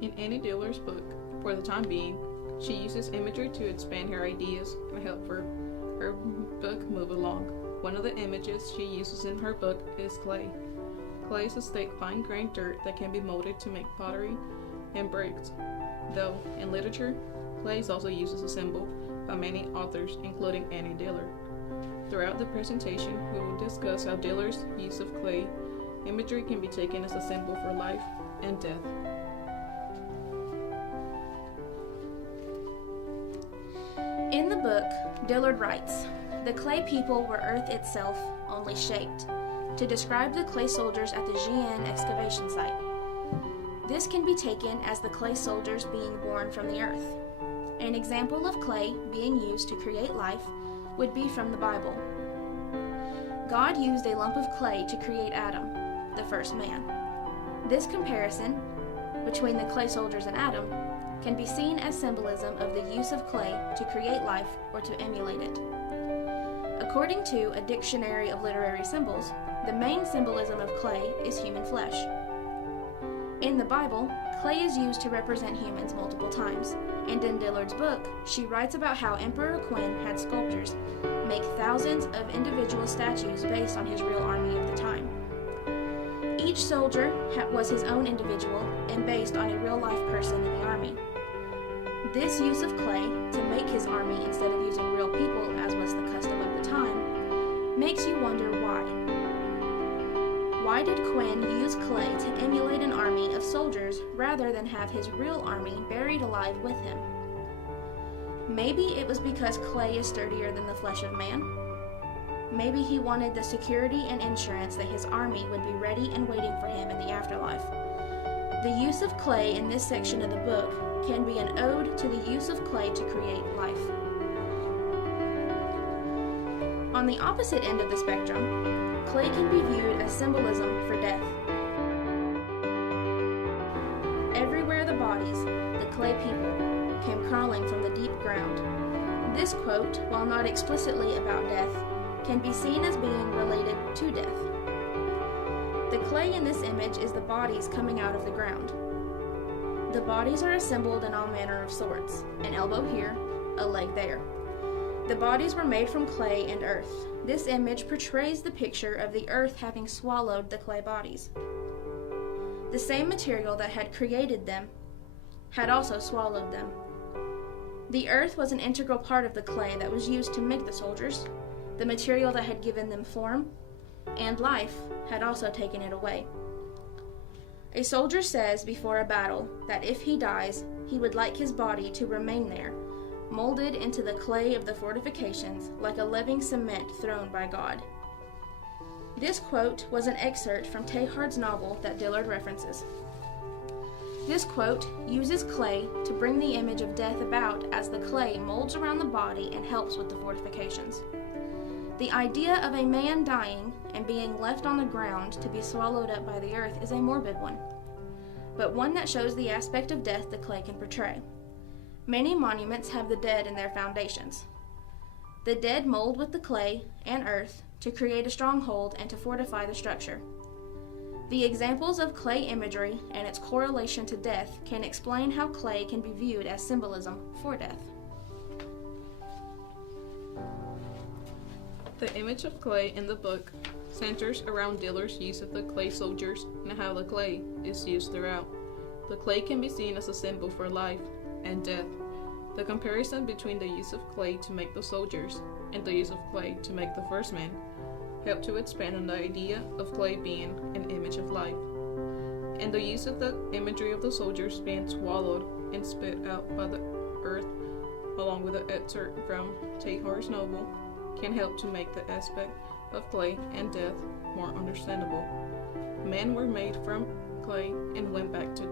In Annie Diller's book, for the time being, she uses imagery to expand her ideas and help her book move along. One of the images she uses in her book is clay. Clay is a thick, fine-grained dirt that can be molded to make pottery and bricks, though in literature, clay is also used as a symbol by many authors, including Annie Diller. Throughout the presentation, we will discuss how Diller's use of clay imagery can be taken as a symbol for life and death. In the book, Dillard writes, "The clay people were earth itself, only shaped," to describe the clay soldiers at the Xi'an excavation site. This can be taken as the clay soldiers being born from the earth. An example of clay being used to create life would be from the Bible. God used a lump of clay to create Adam, the first man. This comparison between the clay soldiers and Adam can be seen as symbolism of the use of clay to create life or to emulate it. According to a dictionary of literary symbols, the main symbolism of clay is human flesh. In the Bible, clay is used to represent humans multiple times, and in Dillard's book, she writes about how Emperor Qin had sculptors make thousands of individual statues based on his real army of the time. Each soldier was his own individual and based on a real-life person in the army. This use of clay to make his army instead of using real people, as was the custom of the time, makes you wonder why. Why did Qin use clay to emulate an army of soldiers rather than have his real army buried alive with him? Maybe it was because clay is sturdier than the flesh of man. Maybe he wanted the security and insurance that his army would be ready and waiting for him in the afterlife. The use of clay in this section of the book can be an ode to the use of clay to create life. On the opposite end of the spectrum, clay can be viewed as symbolism for death. Everywhere the bodies, the clay people, came crawling from the deep ground. This quote, while not explicitly about death, can be seen as being related to death. The clay in this image is the bodies coming out of the ground. The bodies are assembled in all manner of sorts, an elbow here, a leg there. The bodies were made from clay and earth. This image portrays the picture of the earth having swallowed the clay bodies. The same material that had created them had also swallowed them. The earth was an integral part of the clay that was used to make the soldiers. The material that had given them form and life had also taken it away. A soldier says before a battle that if he dies, he would like his body to remain there, molded into the clay of the fortifications like a living cement thrown by God. This quote was an excerpt from Teilhard's novel that Dillard references. This quote uses clay to bring the image of death about as the clay molds around the body and helps with the fortifications. The idea of a man dying and being left on the ground to be swallowed up by the earth is a morbid one, but one that shows the aspect of death the clay can portray. Many monuments have the dead in their foundations. The dead mold with the clay and earth to create a stronghold and to fortify the structure. The examples of clay imagery and its correlation to death can explain how clay can be viewed as symbolism for death. The image of clay in the book centers around Diller's use of the clay soldiers and how the clay is used throughout. The clay can be seen as a symbol for life and death. The comparison between the use of clay to make the soldiers and the use of clay to make the first man help to expand on the idea of clay being an image of life. And the use of the imagery of the soldiers being swallowed and spit out by the earth, along with an excerpt from Teilhard's novel, can help to make the aspect of clay and death more understandable. Men were made from clay and went back to